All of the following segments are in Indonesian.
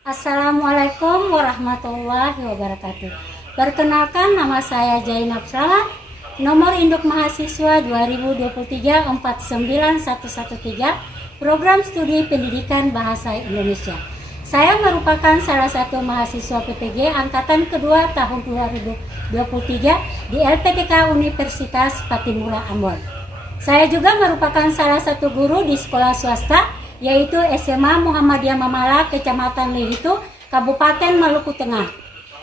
Assalamualaikum warahmatullahi wabarakatuh. Perkenalkan, nama saya Jainab Salah, nomor induk mahasiswa 2023-49113, program studi pendidikan bahasa Indonesia. Saya merupakan salah satu mahasiswa PPG angkatan kedua tahun 2023 di LPTK Universitas Patimura Ambon. Saya juga merupakan salah satu guru di sekolah swasta, yaitu SMA Muhammadiyah Mamala, Kecamatan Lehitu, Kabupaten Maluku Tengah.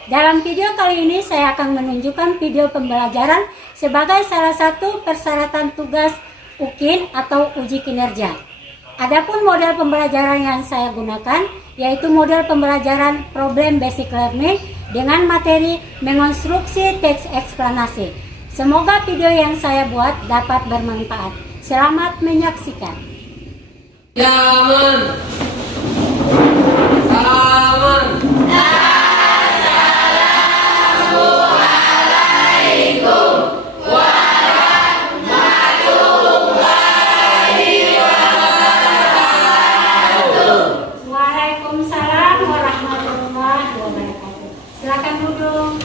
Dalam video kali ini saya akan menunjukkan video pembelajaran sebagai salah satu persyaratan tugas UKIN atau uji kinerja. Adapun model pembelajaran yang saya gunakan yaitu model pembelajaran problem basic learning dengan materi mengonstruksi teks eksplanasi. Semoga video yang saya buat dapat bermanfaat. Selamat menyaksikan. Salaman. Assalamualaikum warahmatullahi wabarakatuh. Waalaikumsalam warahmatullahi wabarakatuh. Silakan duduk.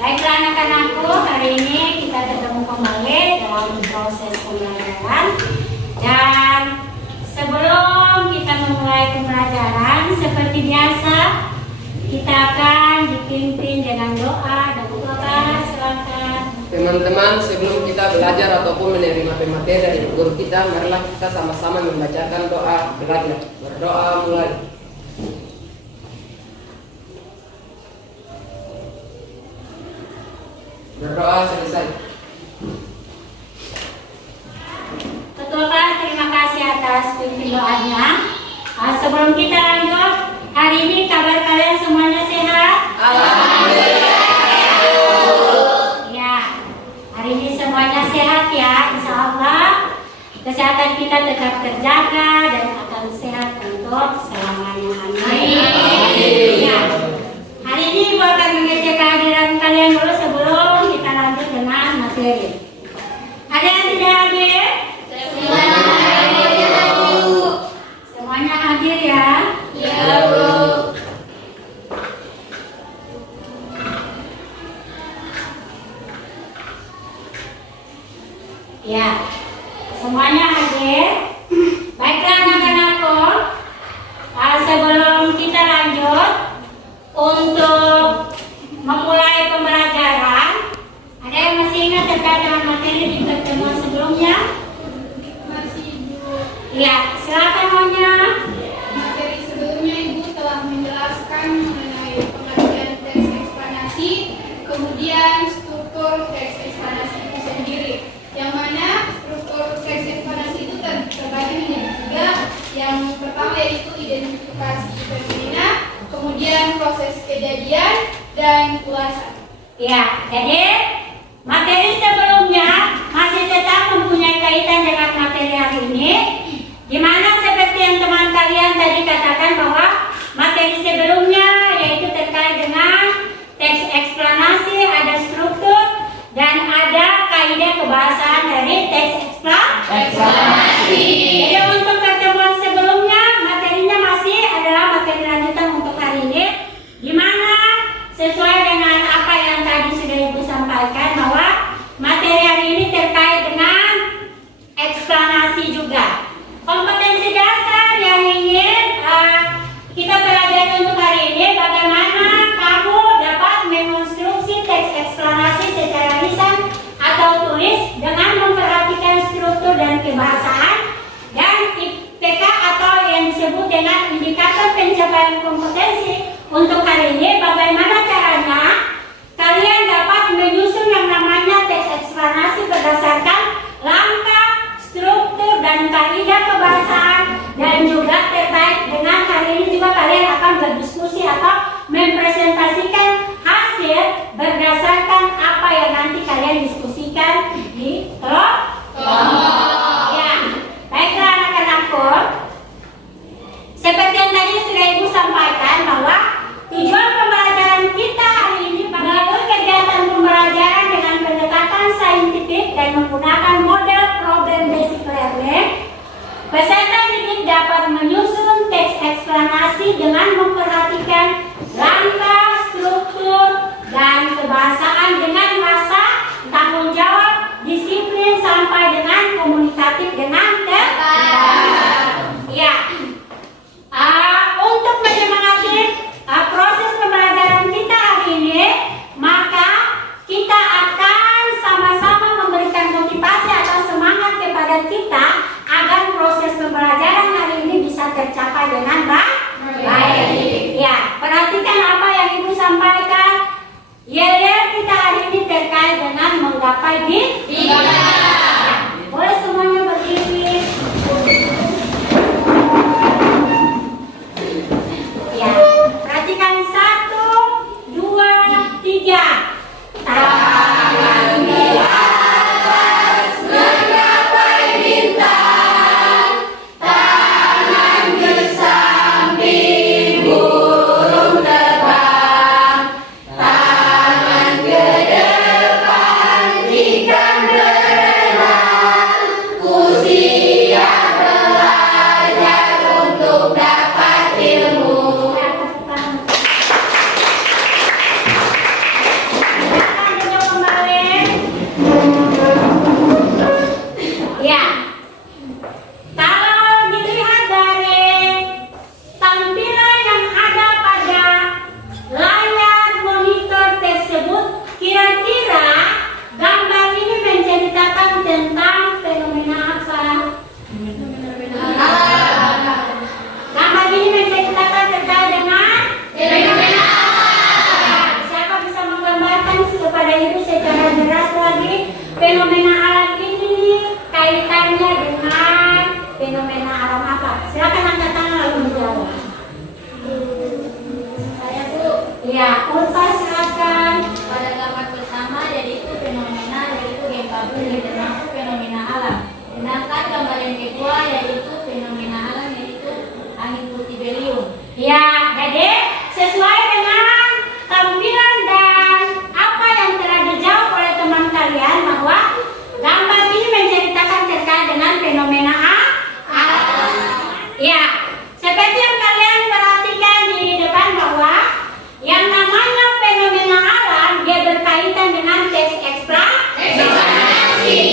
Baiklah anak-anakku, hari ini kita ketemu kembali dalam proses pembelajaran. Dan sebelum kita memulai pembelajaran, seperti biasa kita akan dipimpin dengan doa. Dan Bapak silakan. Teman-teman, sebelum kita belajar ataupun menerima materi dari guru kita, marilah kita sama-sama membacakan doa belajar. Berdoa mulai. Berdoa selesai. Ketua kelas, terima kasih atas pimpin doanya. Sebelum kita lanjut, hari ini kabar kalian semuanya sehat? Alhamdulillah. Ya, hari ini semuanya sehat ya, insya Allah. Kesehatan kita tetap terjaga dan akan sehat untuk selamanya. Amin. Ya. Hari ini Ibu akan mengecek kehadiran kalian dulu sebelum kita lanjut dengan materi. Ada yang tidak hadir? Semuanya hadir ya? Ya, Bu. Ya, semuanya hadir. Baiklah anak-anakku, sebelum kita lanjut untuk memulai pembelajaran, ada yang masih ingat terkait dengan materi di pertemuan sebelumnya? Masih Ibu. Ya, silakan Monya. Materi sebelumnya Ibu telah menjelaskan mengenai pengertian teks eksplanasi, kemudian struktur teks eksplanasi itu sendiri. Yang mana struktur teks eksplanasi itu terbagi menjadi tiga. Yang pertama yaitu identifikasi fenomena, kemudian proses kejadian, dan ulasan. Ya, jadi materi sebelumnya masih tetap mempunyai kaitan dengan materi hari ini, di mana seperti yang teman kalian tadi katakan bahwa materi sebelumnya yaitu terkait dengan teks eksplanasi, ada struktur dan ada kaidah kebahasaan dari teks eksplanasi. Jadi untuk pertemuan sebelumnya materinya masih adalah materi lanjutan untuk hari ini, di mana sesuai dengan apa yang tadi sudah Ibu sampaikan bahwa materi hari ini terkait dengan eksplanasi juga. Kompetensi dasar yang ingin kita pelajari untuk hari ini, bagaimana kamu dapat mengonstruksi teks eksplanasi secara lisan atau tulis dengan memperhatikan struktur dan kebahasaan, dan IPK atau yang disebut dengan indikator pencapaian kompetensi. Untuk hari ini, bagaimana caranya kalian dapat menyusun yang namanya teks eksplanasi berdasarkan langkah, struktur, dan kaidah kebahasaan, dan juga terkait dengan hari ini juga kalian akan berdiskusi atau mempresentasikan hasil berdasarkan apa yang nanti kalian diskusikan di kelompok. Ya, baiklah anak-anakku. Seperti yang tadi sudah Ibu sampaikan bahwa tujuan pembelajaran kita hari ini melalui kegiatan pembelajaran dengan pendekatan saintifik dan menggunakan model problem basic learning tertatib dengan tepat. Ya. Untuk menyemangati proses pembelajaran kita hari ini, maka kita akan sama-sama memberikan motivasi atau semangat kepada kita agar proses pembelajaran hari ini bisa tercapai dengan baik. Ya, perhatikan apa yang Ibu sampaikan. Yel kita hari ini terkait dengan menggapai bintang. Ya, boleh semuanya berdiri. Ya, perhatikan 1, 2, 3. Tangan di atas menggapai bintang, tangan di samping burung terbang, tangan ke depan ikan berenang, ku siap belajar untuk dapat ilmu. Ya, kalau dilihat dari tampilan yang ada pada layar monitor tersebut, kira-kira gambar ini menceritakan tentang fenomena apa? Gambar ini menceritakan terkait dengan fenomena alam. Siapa bisa menggambarkan kepada Ibu secara jelas lagi fenomena alam ini kaitannya dengan fenomena alam apa? Silakan angkat tangan lalu menjawab. Saya Bu, Ya, Ulfa silakan. pada gambar pertama yaitu fenomena yaitu gempa bumi termasuk fenomena alam. Sedangkan gambar yang kedua yaitu fenomena alam yaitu angin putih beliung. Ya, jadi sesuai dengan tampilan dan apa yang telah dijawab oleh teman kalian bahwa gambar ini menceritakan terkait dengan fenomena alam. Ya, seperti yang kalian perhatikan di depan bahwa yang namanya fenomena alam dia berkaitan dengan teks eksplanasi.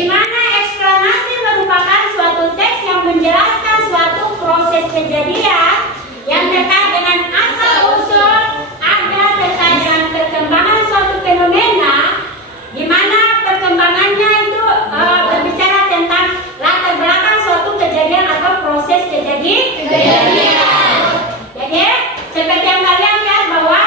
Di mana eksplanasi merupakan suatu teks yang menjelaskan suatu proses kejadian yang terkait dengan asal-usul ada terkait dengan perkembangan suatu fenomena, di mana perkembangannya itu berbicara tentang latar belakang suatu kejadian atau proses kejadian. Jadi seperti yang kalian lihat bahwa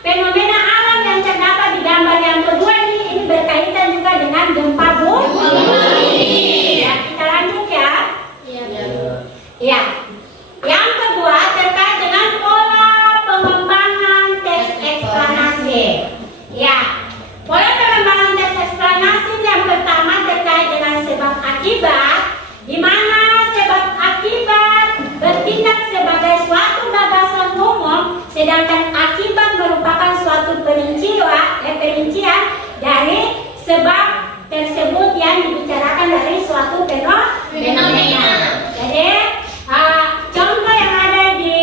fenomena alam yang terdapat di gambar yang kedua ini berkaitan juga dengan gempa bumi. Ya, kita lanjut ya. Ya. Yang kedua terkait dengan pola pengembangan teks eksplanasi. Ya, pola pengembangan teks eksplanasi yang pertama terkait dengan sebab akibat, di mana sebab akibat bertindak sebagai suatu batasan umum, sedangkan akibat merupakan suatu perincian dari sebab tersebut yang dibicarakan dari suatu fenomena. Jadi contoh yang ada di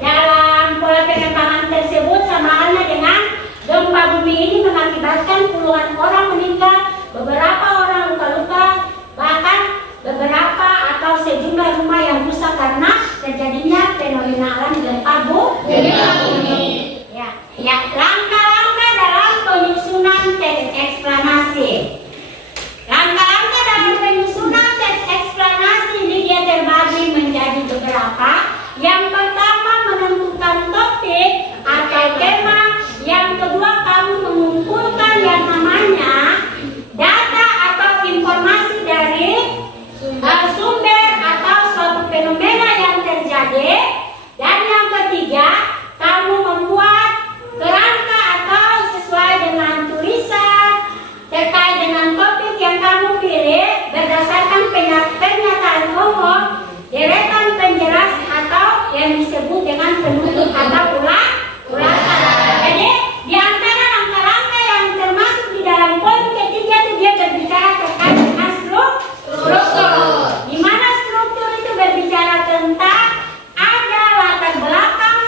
dalam pola pengembangan tersebut sama halnya dengan gempa bumi ini mengakibatkan puluhan orang meninggal, beberapa orang luka-luka, bahkan beberapa atau sejumlah rumah yang rusak karena terjadinya fenomena alam gempa bumi. Ya, langkah-langkah dalam penyusunan teks eksplanasi. Langkah-langkah dalam penyusunan teks eksplanasi ini dia terbagi menjadi beberapa. Yang pertama menentukan topik atau tema. Yang kedua kamu mengumpulkan yang namanya data atau informasi dari sumber atau suatu fenomena yang terjadi. Dan yang ketiga kamu membuat kerangka atau sesuai dengan tulisan terkait dengan topik yang kamu pilih berdasarkan pernyataan umum, deretan penjelas atau yang disebut dengan penutup atau ulasan. Jadi di antara langkah-langkah yang termasuk di dalam poin ketiga itu dia berbicara terkait dengan struktur. Di mana struktur itu berbicara tentang ada latar belakang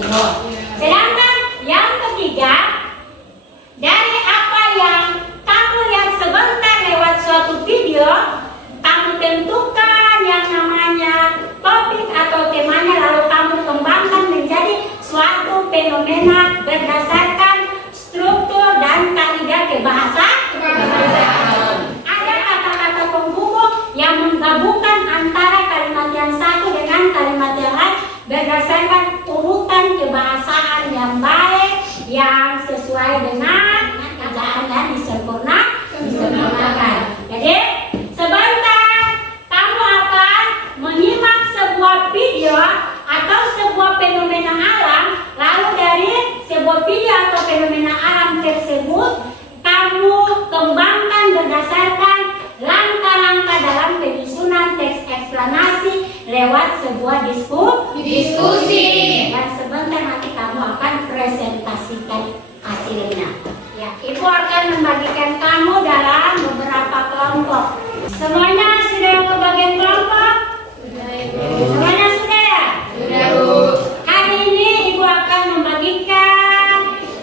tersebut. Sedangkan yang ketiga, dari apa yang kamu lihat sebentar lewat suatu video, kamu tentukan yang namanya topik atau temanya, lalu kamu kembangkan menjadi suatu fenomena berdasarkan struktur dan kaidah kebahasaan. Ada kata-kata penghubung yang menggabungkan antara kalimat yang satu dengan kalimat yang lain berdasarkan urutan kebahasaan yang baik, yang sesuai dengan ejaan dan disempurnakan. Jadi sebentar kamu akan menyimak sebuah video atau sebuah fenomena alam, lalu dari sebuah video atau fenomena alam tersebut kamu kembangkan berdasarkan langkah-langkah dalam penyusunan teks eksplanasi lewat sebuah diskusi. Dan sebentar nanti kamu akan presentasikan hasilnya. Ya, Ibu akan membagikan kamu dalam beberapa kelompok. Semuanya sudah kebagian kelompok? Semuanya sudah ya? Sudah, Bu. Hari ini Ibu akan membagikan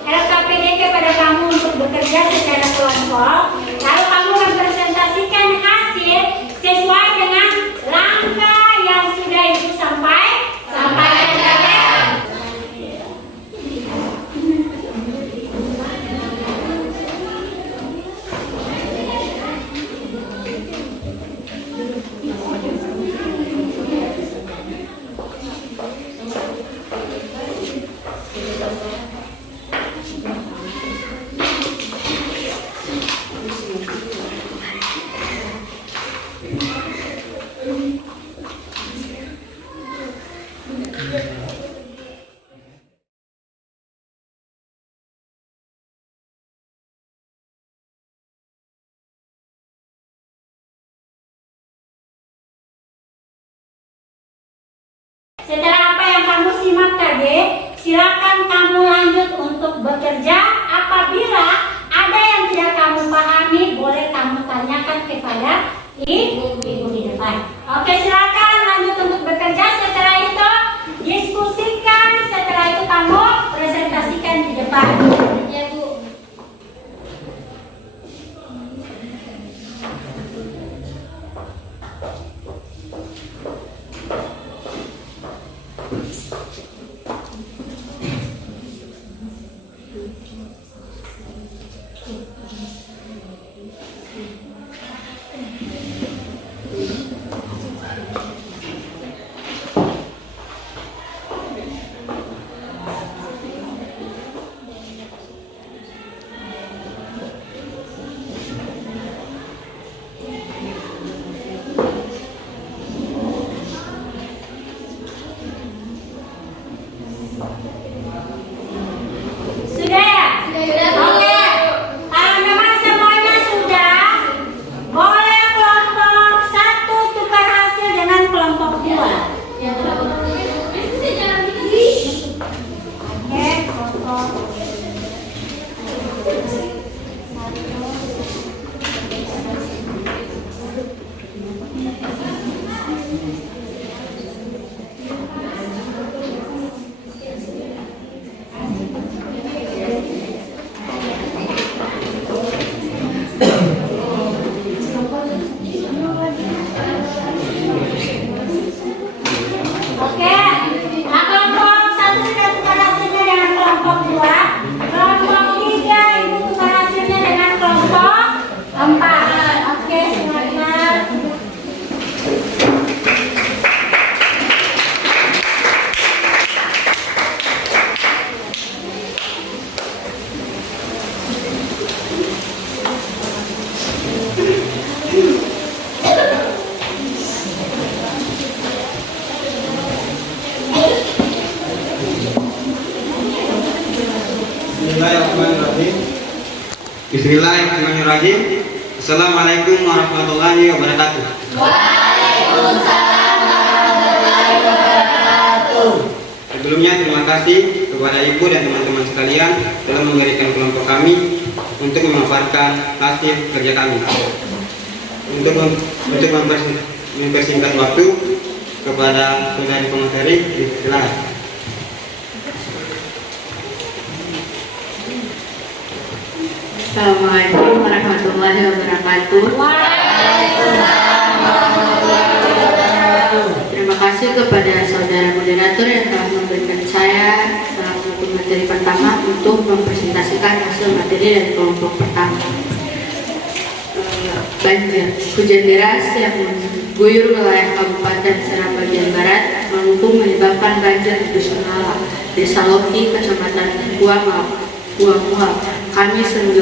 LKPD kepada kamu untuk bekerja secara kelompok. Lalu kamu mempresentasikan hasil sesuai dengan langkah yang sudah Ibu sampaikan. Setelah apa yang kamu simak tadi, silakan kamu lanjut untuk bekerja. Apabila ada yang tidak kamu pahami, boleh kamu tanyakan kepada ibu di depan. Oke, silakan lanjut untuk bekerja. Setelah itu diskusikan. Setelah itu kamu presentasikan di depan. Ya, Bu. Sudah ya? Sudah, Bu. Oke. Kalau memang semuanya sudah, boleh kelompok 1 tukar hasil dengan kelompok 2. Ya, Bu. Bisa jalan begini. Oke, kelompok Oke, nah kelompok 1 sudah tukar hasilnya dengan kelompok 2. Kelompok 3 Ibu tukar hasilnya dengan kelompok 4. Oke, silakan. Bismillahirrahmanirrahim. Bismillahirrahmanirrahim. Assalamualaikum warahmatullahi wabarakatuh. Waalaikumsalam warahmatullahi wabarakatuh. Sebelumnya terima kasih kepada Ibu dan teman-teman sekalian telah memberikan kelompok kami untuk memaparkan hasil kerja kami. Untuk mempersingkat waktu kepada saudari pemateri, silakan. Assalamualaikum warahmatullahi wabarakatuh. Terima kasih kepada saudara moderator yang telah memberikan saya salah satu materi pertama untuk mempresentasikan hasil materi dari kelompok pertama. Banjir, hujan deras yang mengguyur wilayah Kabupaten Serang bagian Barat mampu menyebabkan banjir di Dusun Lala, Desa Loki, Kecamatan Buah-Buah, Kamis 9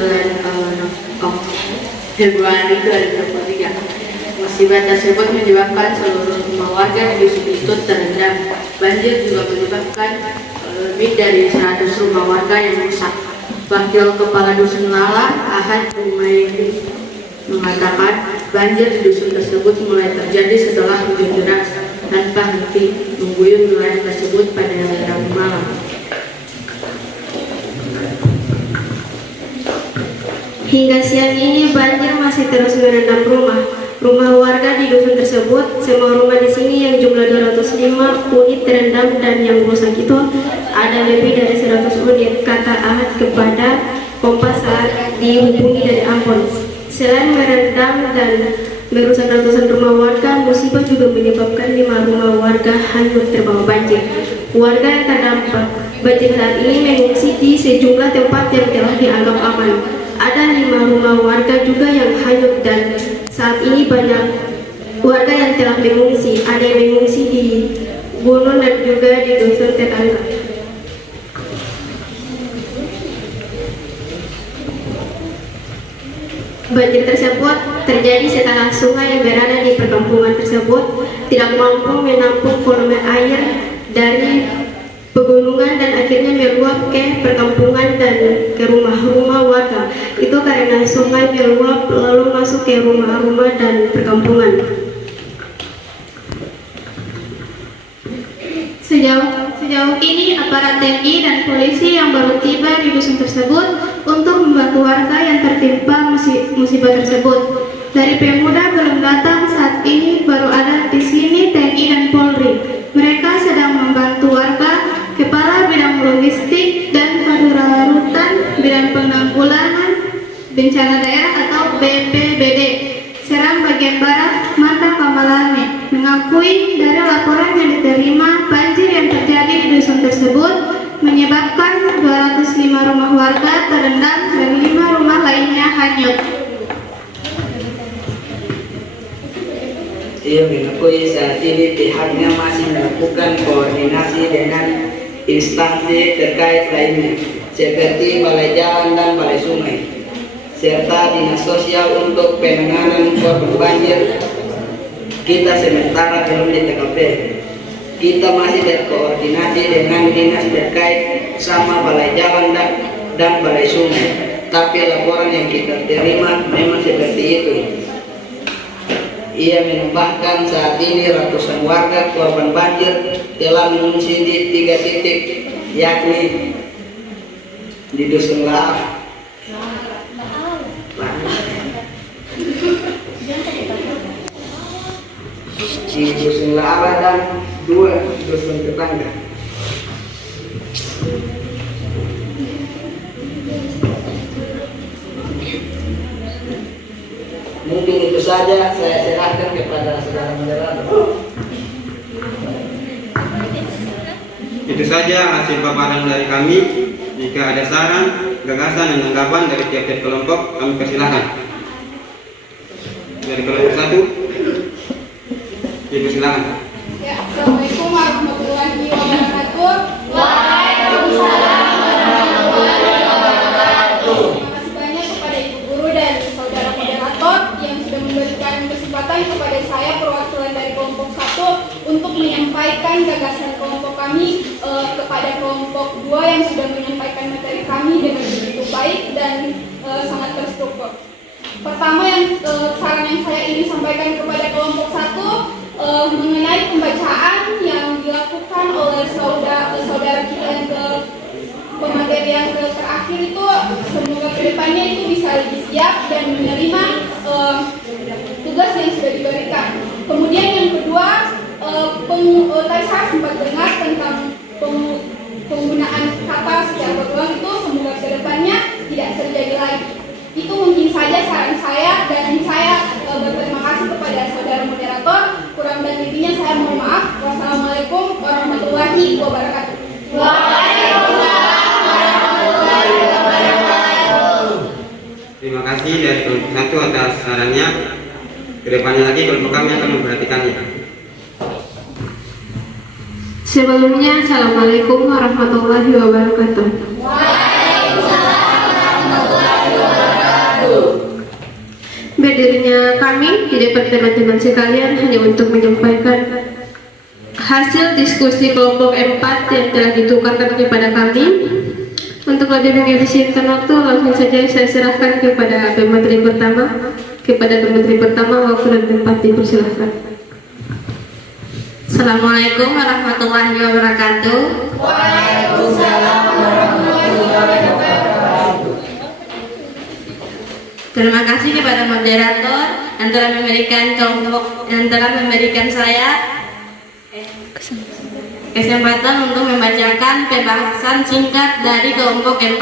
Februari 2023. Musibah tersebut menyebabkan seluruh rumah warga di dusun itu terendam. Banjir juga menyebabkan lebih dari 100 rumah warga yang rusak. Wakil Kepala Dusun Lala, Ahad Umaydi, mengatakan banjir di dusun tersebut mulai terjadi setelah hujan deras tanpa henti mengguyur wilayah tersebut pada Rabu malam. Hingga siang ini banjir masih terus merendam rumah warga di dusun tersebut. Semua rumah di sini yang jumlah 205 unit terendam dan yang rusak itu ada lebih dari 100 unit, kata Ahad kepada Kompas saat dihubungi dari Ambon. Selain merendam dan merusak ratusan rumah warga, musibah juga menyebabkan 5 rumah warga hanyut terbawa banjir. Warga yang terdampak banjir saat ini mengungsi di sejumlah tempat yang telah dianggap aman. Ada 5 rumah warga juga yang hanyut dan saat ini banyak warga yang telah mengungsi. Ada yang mengungsi di gunung dan juga di dusun tetangga. Banjir tersebut terjadi setelah sungai yang berada di perkampungan tersebut tidak mampu menampung volume air dari pegunungan dan akhirnya meluap ke perkampungan dan ke rumah-rumah warga. Itu karena sungai meluap lalu masuk ke rumah-rumah dan perkampungan. Sejauh ini aparat TNI dan polisi yang baru tiba di dusun tersebut untuk membantu warga yang tertimpa musibah tersebut. Dari Pemda belum datang, saat ini baru ada di sini TNI dan Polri. Mereka sedang membantu warga. Kepala Bidang Logistik dan Rutan Bidang Penanggulangan Bencana Daerah atau BPBD Serang bagian Barat, Manda Kamalane, mengakui dari laporan yang diterima banjir yang terjadi di dusun tersebut menyebabkan 205 rumah warga terendam dan 5 rumah lainnya hanyut. Ia mengakui saat ini pihaknya masih melakukan koordinasi dengan instansi terkait lainnya seperti Balai Jalan dan Balai Sungai serta Dinas Sosial untuk penanganan korban banjir. Kita sementara belum di TKP. Kita masih berkoordinasi dengan dinas terkait sama Balai Jalan dan Balai Sungai, tapi laporan yang kita terima memang seperti itu. Ia menambahkan saat ini ratusan warga korban banjir telah mengungsi di 3 titik, yakni di Dusun Lala, di Dusun Lala dan 2 dusun tetangga. Mungkin itu saja, saya serahkan kepada saudara moderator. Itu saja hasil paparan dari kami. Jika ada saran, gagasan, dan tanggapan dari tiap-tiap kelompok, kami persilahkan. Dari kelompok 1, Ibu silakan. Ya, Assalamualaikum warahmatullahi wabarakatuh. Waalaikumsalam warahmatullahi wabarakatuh. Terima kasih banyak kepada Ibu Guru dan saudara moderator yang sudah memberikan kesempatan kepada saya perwakilan dari kelompok 1 untuk menyampaikan gagasan kelompok kami kepada kelompok 2 yang sudah menyampaikan materi kami dengan begitu baik dan sangat terstruktur. Pertama, saran yang saya ingin sampaikan kepada kelompok 1 mengenai pembacaan yang dilakukan oleh saudara kita yang ke pemateri yang terakhir itu, semoga kedepannya itu bisa lebih siap dan menerima tugas yang sudah diberikan. Kemudian yang kedua, tadi saya sempat dengar tentang penggunaan kata secara berulang itu, semoga kedepannya tidak terjadi lagi. Terima kasih dari kelompok 1 atas sarannya. Kedepannya lagi kelompok kami akan memperhatikannya. Sebelumnya, Assalamualaikum warahmatullahi wabarakatuh. Berdirinya kami di depan teman-teman sekalian hanya untuk menyampaikan hasil diskusi kelompok 4 yang telah ditukarkan kepada kami. Untuk lebih mengefisienkan waktu, langsung saja saya serahkan kepada pemateri pertama. Waktu dan tempat dipersilahkan. Assalamualaikum warahmatullahi wabarakatuh. Waalaikumsalam warahmatullahi wabarakatuh. Terima kasih kepada moderator yang telah memberikan saya kesempatan untuk membacakan pembahasan singkat dari kelompok 4.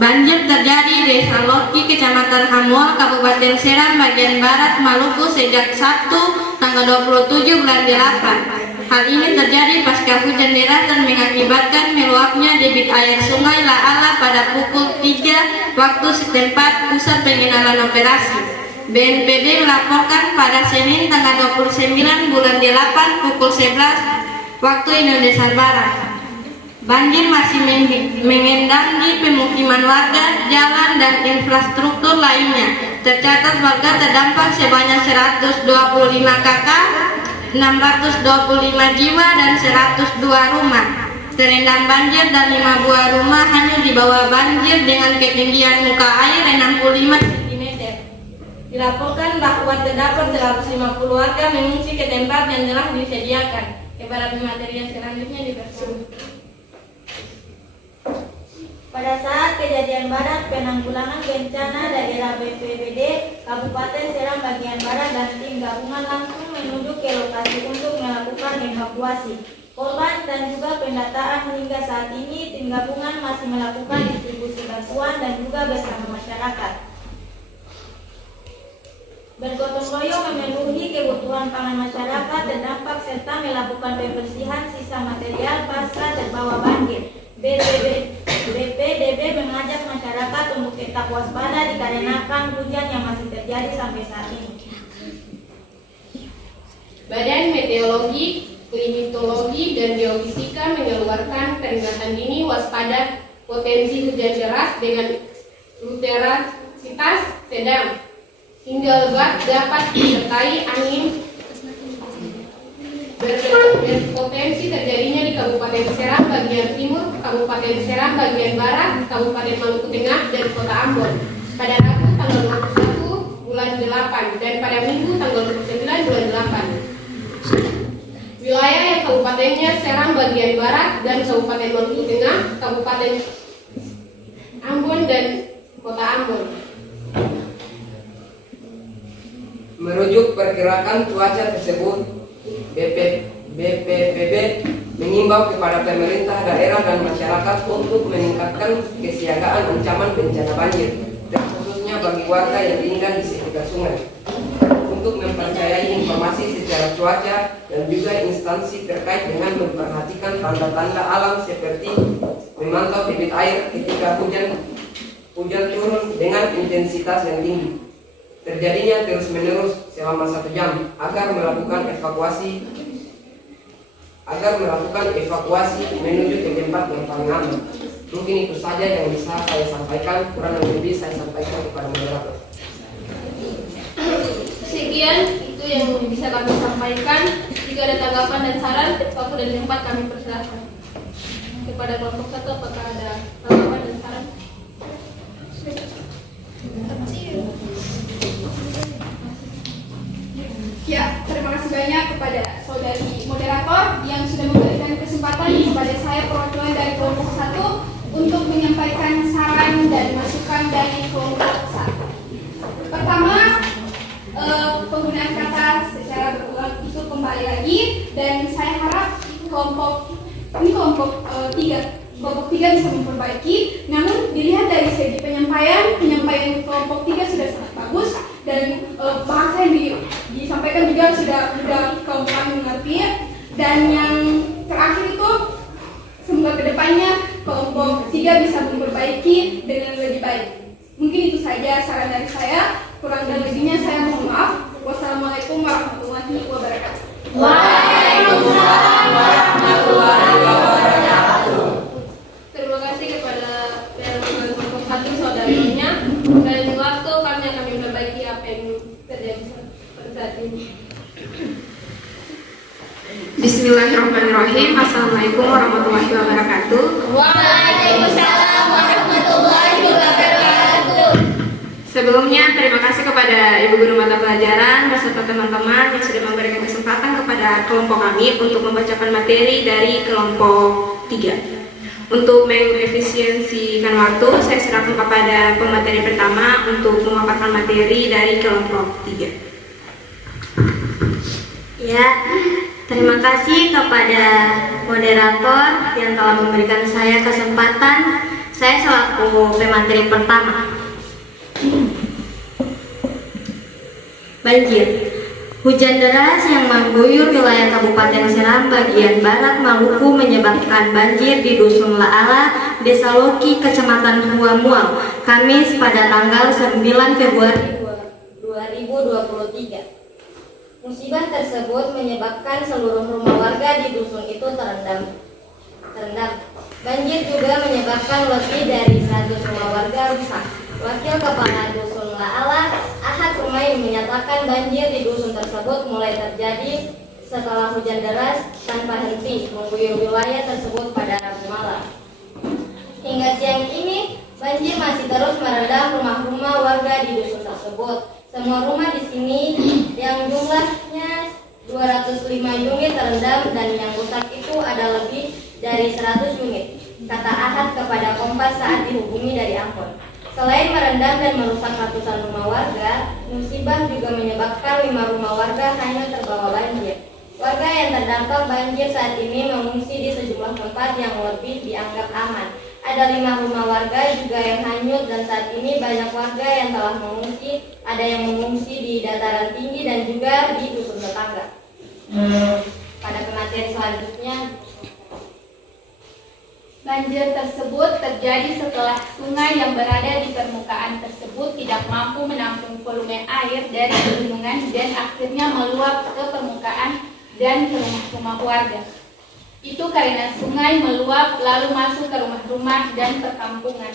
Banjir terjadi di Desa Loki, Kecamatan Hamol, Kabupaten Seram, bagian barat Maluku sejak Sabtu tanggal 27 bulan 8. Hal ini terjadi pasca hujan deras dan mengakibatkan meluapnya debit air sungai Laala pada pukul 3 waktu setempat pusat pengenalan operasi. BNPB melaporkan pada Senin tanggal 29 bulan 8 pukul 11 waktu Indonesia Barat. Banjir masih mengendam di pemukiman warga, jalan, dan infrastruktur lainnya. Tercatat warga terdampak sebanyak 125 kakak, 625 jiwa, dan 102 rumah. Terendam banjir dan 5 buah rumah hanyut di bawah banjir dengan ketinggian muka air 65 cm. Dilaporkan bahwa terdapat 150 warga mengungsi ke tempat yang telah disediakan. Kepada materi yang selanjutnya dipersilakan. Pada saat kejadian barat, penanggulangan bencana daerah BPBD Kabupaten Seram bagian barat dan tim gabungan langsung menuju ke lokasi untuk melakukan evakuasi korban dan juga pendataan. Hingga saat ini tim gabungan masih melakukan distribusi bantuan dan juga bersama masyarakat bergotong royong memenuhi kebutuhan pangan masyarakat terdampak serta melakukan pembersihan sisa material pasca terbawa banjir. BPDB mengajak masyarakat untuk tetap waspada dikarenakan hujan yang masih terjadi sampai saat ini. Badan Meteorologi, Klimatologi, dan Geofisika mengeluarkan peringatan dini waspada potensi hujan deras dengan intensitas sedang hingga lebat dapat disertai angin berpotensi terjadinya di Kabupaten Seram bagian timur, Kabupaten Seram bagian barat, Kabupaten Maluku Tengah, dan Kota Ambon pada Rabu tanggal 21 bulan 8 dan pada Minggu tanggal 29 bulan 8. Wilayah yang kabupatennya Seram bagian barat dan Kabupaten Maluku Tengah, Kabupaten Ambon, dan Kota Ambon. Merujuk perkiraan cuaca tersebut, BPBD mengimbau kepada pemerintah daerah dan masyarakat untuk meningkatkan kesiagaan ancaman bencana banjir, terkhususnya bagi warga yang tinggal di sekitar sungai, untuk mempercayai informasi secara cuaca dan juga instansi terkait dengan memperhatikan tanda-tanda alam seperti memantau debit air ketika hujan turun dengan intensitas yang tinggi, terjadinya terus-menerus selama 1 jam agar melakukan evakuasi menuju ke tempat yang paling aman. Mungkin itu saja yang bisa saya sampaikan, kurang lebih saya sampaikan kepada moderator. Sekian itu yang bisa kami sampaikan. Jika ada tanggapan dan saran, waktu dan tempat kami persilakan. Kepada kelompok 1, apakah ada tanggapan dan saran? Ya, terima kasih banyak kepada saudari moderator yang sudah memberikan kesempatan kepada saya perwakilan dari kelompok 1 untuk menyampaikan saran dan masukan dari kelompok 1. Pertama, penggunaan kata secara berulang itu kembali lagi, dan saya harap kelompok 3 bisa memperbaiki. Namun dilihat dari segi penyampaian kelompok 3 sudah sangat bagus, dan bahasa yang disampaikan juga sudah kaum kami mengerti. Dan yang terakhir itu semoga kedepannya kelompok 3 jika bisa memperbaiki dengan lebih baik. Mungkin itu saja saran dari saya. Kurang dan lebihnya saya mohon maaf. Wassalamualaikum warahmatullahi wabarakatuh. Waalaikumsalam warahmatullahi wabarakatuh. Terima kasih kepada Perwakilan Kelompok 1 saudaranya. Sekali waktu kami akan memperbaiki apa yang terjadi pada saat ini. Bismillahirrahmanirrahim. Assalamualaikum warahmatullahi wabarakatuh. Waalaikumsalam warahmatullahi wabarakatuh. Sebelumnya terima kasih kepada Ibu Guru Mata Pelajaran beserta teman-teman yang sudah memberikan kesempatan kepada kelompok kami untuk membacakan materi dari kelompok 3. Untuk mengefisiensikan waktu, saya serahkan kepada pemateri pertama untuk memaparkan materi dari kelompok 3. Ya, terima kasih kepada moderator yang telah memberikan saya kesempatan. Saya selaku pemateri pertama. Banjir. Hujan deras yang mengguyur wilayah Kabupaten Seram bagian barat Maluku menyebabkan banjir di Dusun Laala, Desa Loki, Kecamatan Hua Mual, Kamis pada tanggal 9 Februari 2023. Musibah tersebut menyebabkan seluruh rumah warga di dusun itu terendam. Banjir juga menyebabkan lebih dari 100 rumah warga rusak. Wakil Kepala Dusun Laala, Ahad Rumai, menyatakan banjir di dusun tersebut mulai terjadi setelah hujan deras tanpa henti mengguyur wilayah tersebut pada Rabu malam. Hingga siang ini, banjir masih terus merendam rumah-rumah warga di dusun tersebut. Semua rumah di sini yang jumlahnya 205 unit terendam dan yang rusak itu ada lebih dari 100 unit, kata Ahad kepada Kompas saat dihubungi dari Ambon. Selain merendam dan merusak ratusan rumah warga, musibah juga menyebabkan 5 rumah warga hanyut terbawa banjir. Warga yang terdampak banjir saat ini mengungsi di sejumlah tempat yang lebih dianggap aman. Ada 5 rumah warga juga yang hanyut dan saat ini banyak warga yang telah mengungsi. Ada yang mengungsi di dataran tinggi dan juga di dusun tetangga. Pada pemateri selanjutnya, Banjir tersebut terjadi setelah sungai yang berada di permukaan tersebut tidak mampu menampung volume air dari pegunungan dan akhirnya meluap ke permukaan dan ke rumah-rumah warga. Itu karena sungai meluap lalu masuk ke rumah-rumah dan perkampungan.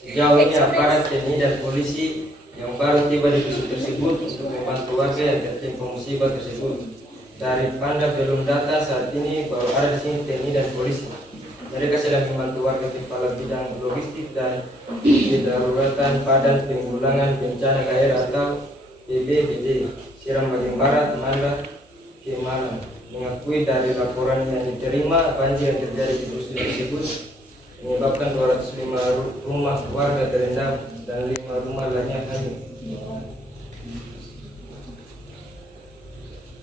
Sejauh ini aparat TNI dan polisi yang baru tiba di dusun tersebut untuk membantu warga yang tertimpa musibah tersebut. Dari Panda belum data saat ini baru ada di sini TNI dan polisi. Mereka sedang membantu warga kepala bidang logistik dan kedaruratan Badan Penanggulangan Bencana Daerah atau BPBD Seram bagian barat Manda Kemalang mengakui dari laporan yang diterima banjir yang terjadi di dusun tersebut menyebabkan 205 rumah warga terendam dan 5 rumah lainnya hanyut.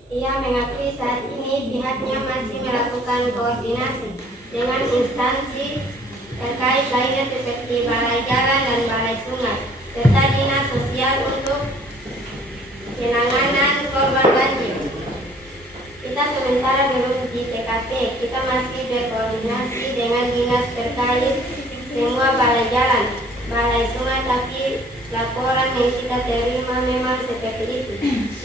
ia mengakui saat ini pihaknya masih melakukan koordinasi dengan instansi terkait lainnya seperti Balai Jalan dan Balai Sungai serta Dinas Sosial untuk penanganan korban banjir. Kita sementara belum di TKP, kita masih berkoordinasi dengan dinas terkait semua balai jalan, balai sungai, tapi laporan yang kita terima memang seperti itu.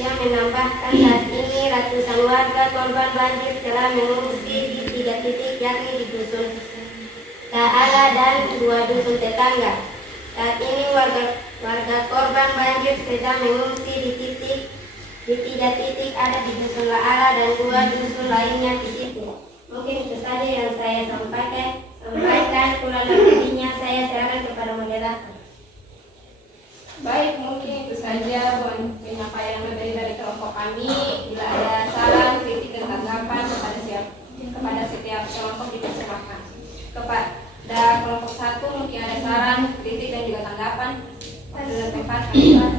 Yang menambahkan saat ini ratusan warga korban banjir telah mengungsi di 3 titik yakni di dusun Laala dan 2 dusun tetangga. Saat ini warga korban banjir sedang mengungsi di 3 titik ada di dusun Laala dan 2 dusun lainnya di situ. Mungkin itu saja yang saya sampaikan. Kurang lebihnya saya serahkan kepada moderator. Baik, mungkin itu saja penyampaian materi dari kelompok kami. Bila ada saran, kritik, dan tanggapan kepada setiap kelompok dipersilakan. Kepada kelompok 1 mungkin ada saran, kritik, dan juga tanggapan. Ada tempat bebas.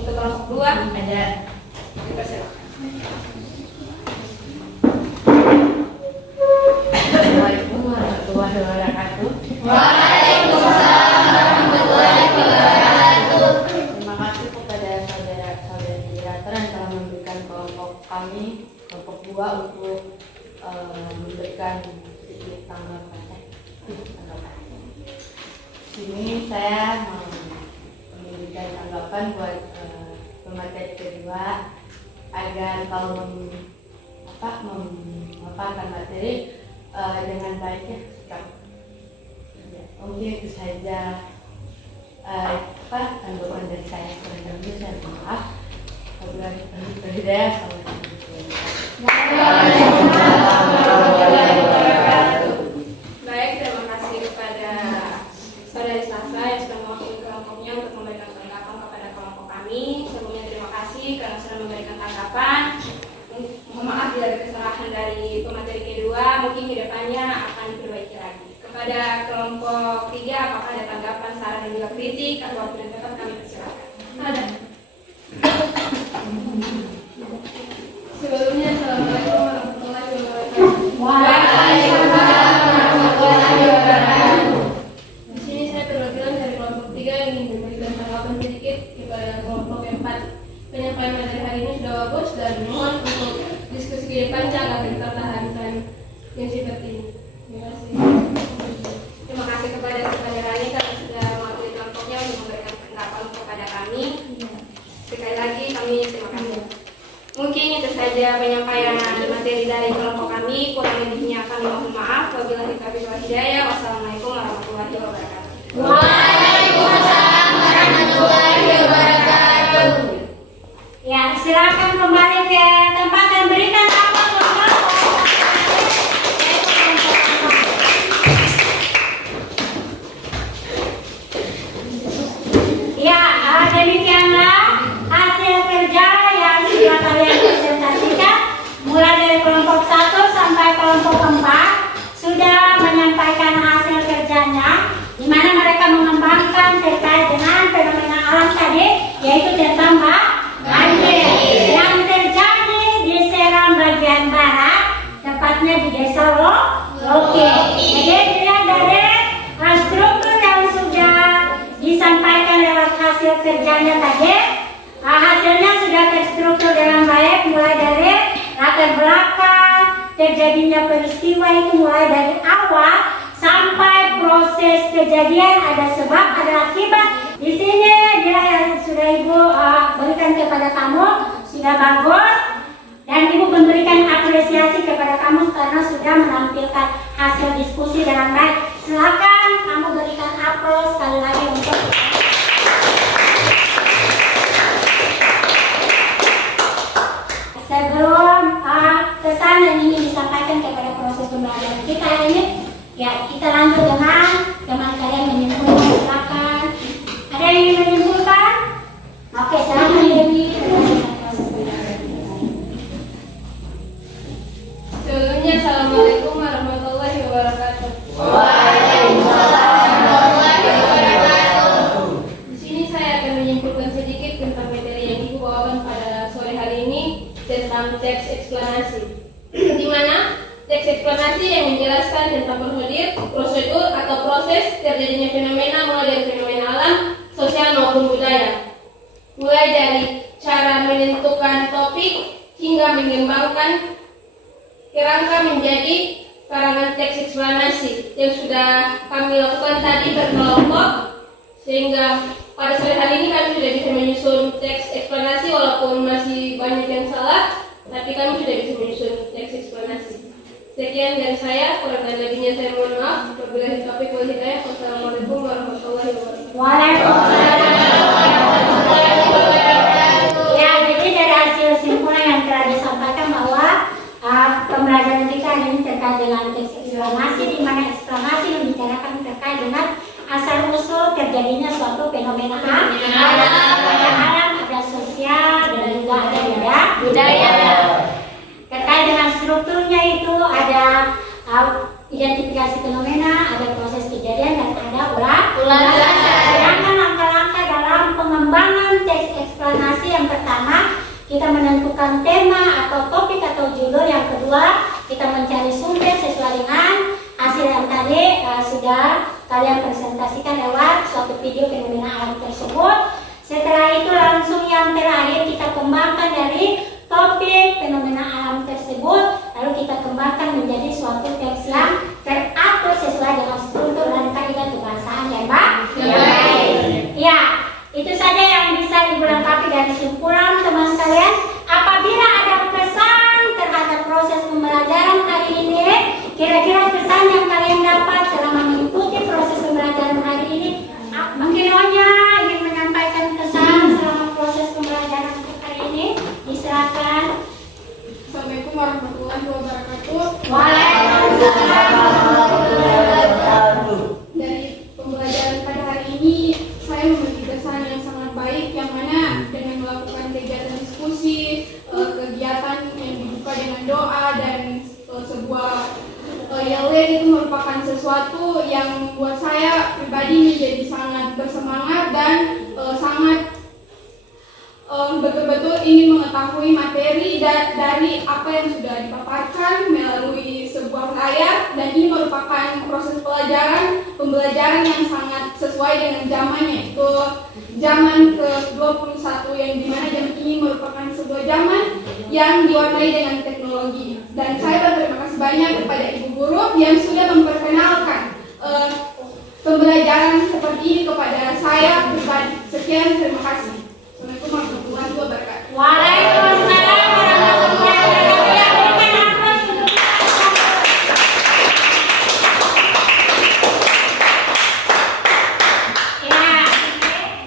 Untuk kelompok 2 ada, dipersilakan. Assalamualaikum warahmatullahi wabarakatuh. Waalaikumsalam warahmatullahi wabarakatuh. Terima kasih kepada saudara-saudari moderator yang telah memberikan kelompok kami, kelompok 2 untuk memberikan sedikit tanggapan. Sini saya mau memberikan tanggapan buat pemateri kedua agar kalau memaparkan materi dengan baik ya. Mungkin itu saja tanggapan dari saya. Sebelumnya saya maaf. Baik, terima kasih kepada saudari Sasa yang sudah mewakili kelompoknya untuk memberikan tanggapan kepada kelompok kami. Sebelumnya terima kasih karena sudah memberikan tanggapan. Mohon maaf bila ada kesalahan dari pemateri kedua, mungkin kedepannya akan diperbaiki lagi. Kepada kelompok 3, apakah ada tanggapan, saran dan juga kritik atau opini tetap kami persilakan. Ada. Sebelumnya, Assalamualaikum warahmatullahi wabarakatuh. Waalaikumsalam warahmatullahi wabarakatuh. Di sini saya perwakilan dari kelompok 3 yang ingin memberikan tanggapan sedikit kepada kelompok 4. Penyampaian materi hari ini sudah bagus dan mohon untuk diskusi ke depan jangan dipertahankan yang seperti ini. Terima kasih. Terima kasih kepada saudaranya karena sudah mewakili kelompoknya untuk memberikan tanggapan kepada kami. Sekali lagi kami terima kasih. Mungkin itu saja penyampaian materi dari kelompok kami. Kurang lebihnya kami mohon maaf. Wabillahi taufiq wal hidayah. Wassalamualaikum warahmatullahi wabarakatuh. Waalaikumsalam warahmatullahi wabarakatuh. Ya, silakan kembali ke tempat dan berikan tepuk tangan. Ya, demikianlah hasil kerja yang sudah kalian presentasikan. Mulai dari kelompok 1 sampai kelompok 4 sudah menyampaikan hasil kerjanya, di mana mereka mengembangkan terkait dengan fenomena alam tadi, yaitu tentang banjir yang terjadi di Seram bagian barat, tepatnya di Desa Loke. Jadi dilihat dari struktur yang sudah disampaikan lewat hasil kerjanya tadi, hasilnya sudah terstruktur dengan baik, mulai dari latar belakang terjadinya peristiwa itu, mulai dari awal sampai proses kejadian, ada sebab, ada akibat. Di sini dia yang sudah Ibu berikan kepada kamu sudah bagus, dan Ibu memberikan apresiasi kepada kamu karena sudah menampilkan hasil diskusi dengan baik. Silakan kamu berikan aplaus sekali lagi untuk sebelum kesan yang ingin disampaikan kepada proses pembelajaran kita ini. Ya, kita lanjut dengan teman kalian menyimpulkan. Silakan. Ada yang ingin menyimpulkan? Oke, silakan Dewi. Sebelumnya, Assalamualaikum warahmatullahi wabarakatuh. Waalaikumsalam warahmatullahi wabarakatuh. Di sini saya akan menyimpulkan sedikit tentang materi yang Ibu bawakan pada sore hari ini tentang teks eksplanasi. Di mana teks eksplanasi yang menjelaskan tentang prosedur atau proses terjadinya fenomena, mulai dari fenomena alam, sosial maupun budaya. Mulai dari cara menentukan topik hingga mengembangkan kerangka menjadi karangan teks eksplanasi yang sudah kami lakukan tadi berkelompok, sehingga pada sore hari ini kami sudah bisa menyusun teks eksplanasi walaupun masih banyak yang salah, tapi kami sudah bisa menyusun teks eksplanasi. Sekian dari saya, kurang dan lebihnya saya mohon maaf. Wabillahi taufiq wal hidayah. Wassalamualaikum warahmatullahi wabarakatuh. Waalaikumsalam warahmatullahi wabarakatuh. Ya, jadi dari hasil simpulan yang telah disampaikan bahwa pembelajaran kita ini terkait dengan teks eksplanasi, di mana eksplanasi membicarakan terkait dengan asal usul terjadinya suatu fenomena alam, ada sosial dan juga ada budaya. Terkait dengan strukturnya itu ada identifikasi fenomena, ada proses kejadian, dan ada ulasan. Sedangkan langkah-langkah dalam pengembangan teks eksplanasi, yang pertama kita menentukan tema atau topik atau judul, yang kedua kita mencari sumber sesuai dengan hasil yang tadi sudah kalian presentasikan lewat suatu video fenomena alam tersebut. Setelah itu langsung yang terakhir kita kembangkan dari topik fenomena alam tersebut, lalu kita kembangkan menjadi suatu teks yang teratur sesuai dengan struktur dan kaidah kebahasaan yang baik. Ya, itu saja yang bisa Ibu lengkapi dari simpulan teman kalian. Apabila ada pesan terhadap proses pembelajaran hari ini, kira-kira pesan yang kalian dapat selama mengikuti proses pembelajaran hari ini, mungkin Nyonya ingin menyampaikan pesan selama proses pembelajaran hari ini, disilakan. Assalamualaikum warahmatullahi wabarakatuh. Waalaikumsalam warahmatullahi wabarakatuh. Dari pembelajaran pada hari ini, saya memiliki kesan yang sangat baik, yang mana dengan melakukan kegiatan diskusi, kegiatan yang dibuka dengan doa dan sebuah YLE itu merupakan sesuatu yang membuat saya pribadi menjadi sangat bersemangat dan sangat betul-betul ingin mengetahui materi dari apa yang sudah dipaparkan melalui sebuah layar, dan ini merupakan proses pembelajaran yang sangat sesuai dengan zamannya, yaitu zaman ke-21, yang dimana zaman ini merupakan sebuah zaman yang diwarnai dengan teknologi. Dan saya berterima kasih banyak kepada Ibu Guru yang sudah memperkenalkan pembelajaran seperti ini kepada saya pribadi. Sekian, terima kasih. Assalamualaikum warahmatullahi wabarakatuh. Waalaikumsalam warahmatullahi wabarakatuh. Ya,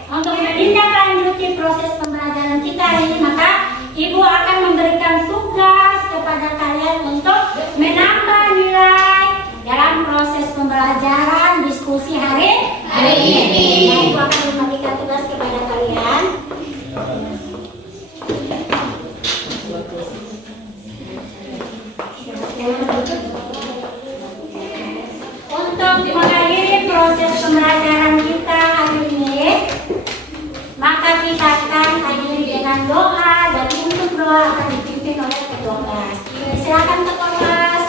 untuk menindaklanjuti proses pembelajaran kita hari ini, maka Ibu akan memberikan tugas kepada kalian untuk menambah nilai dalam proses pembelajaran diskusi hari ini. Ibu akan memberikan tugas kepada kalian. Untuk mengakhiri proses pembelajaran kita hari ini, maka kita akan akhiri dengan doa, dan untuk doa akan dipimpin oleh ketua kelas. Silakan ketua kelas.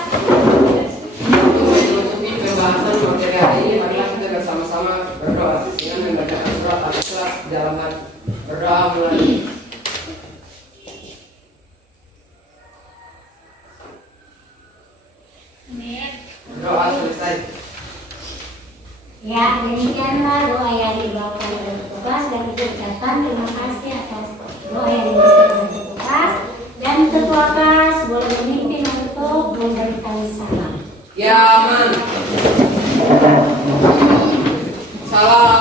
Untuk menutupi pembahasan materi hari ini, marilah kita bersama-sama berdoa dengan membacakan surat Al-Ikhlas dalam hati. Berdoa mulai. Doa selesai. Ya, demikianlah doa yang dibawakan oleh petugas, dan diucapkan terima kasih atas doa yang diberikan oleh petugas, dan ketua kelas boleh memimpin untuk memberikan salam. Ya, aman. Salam.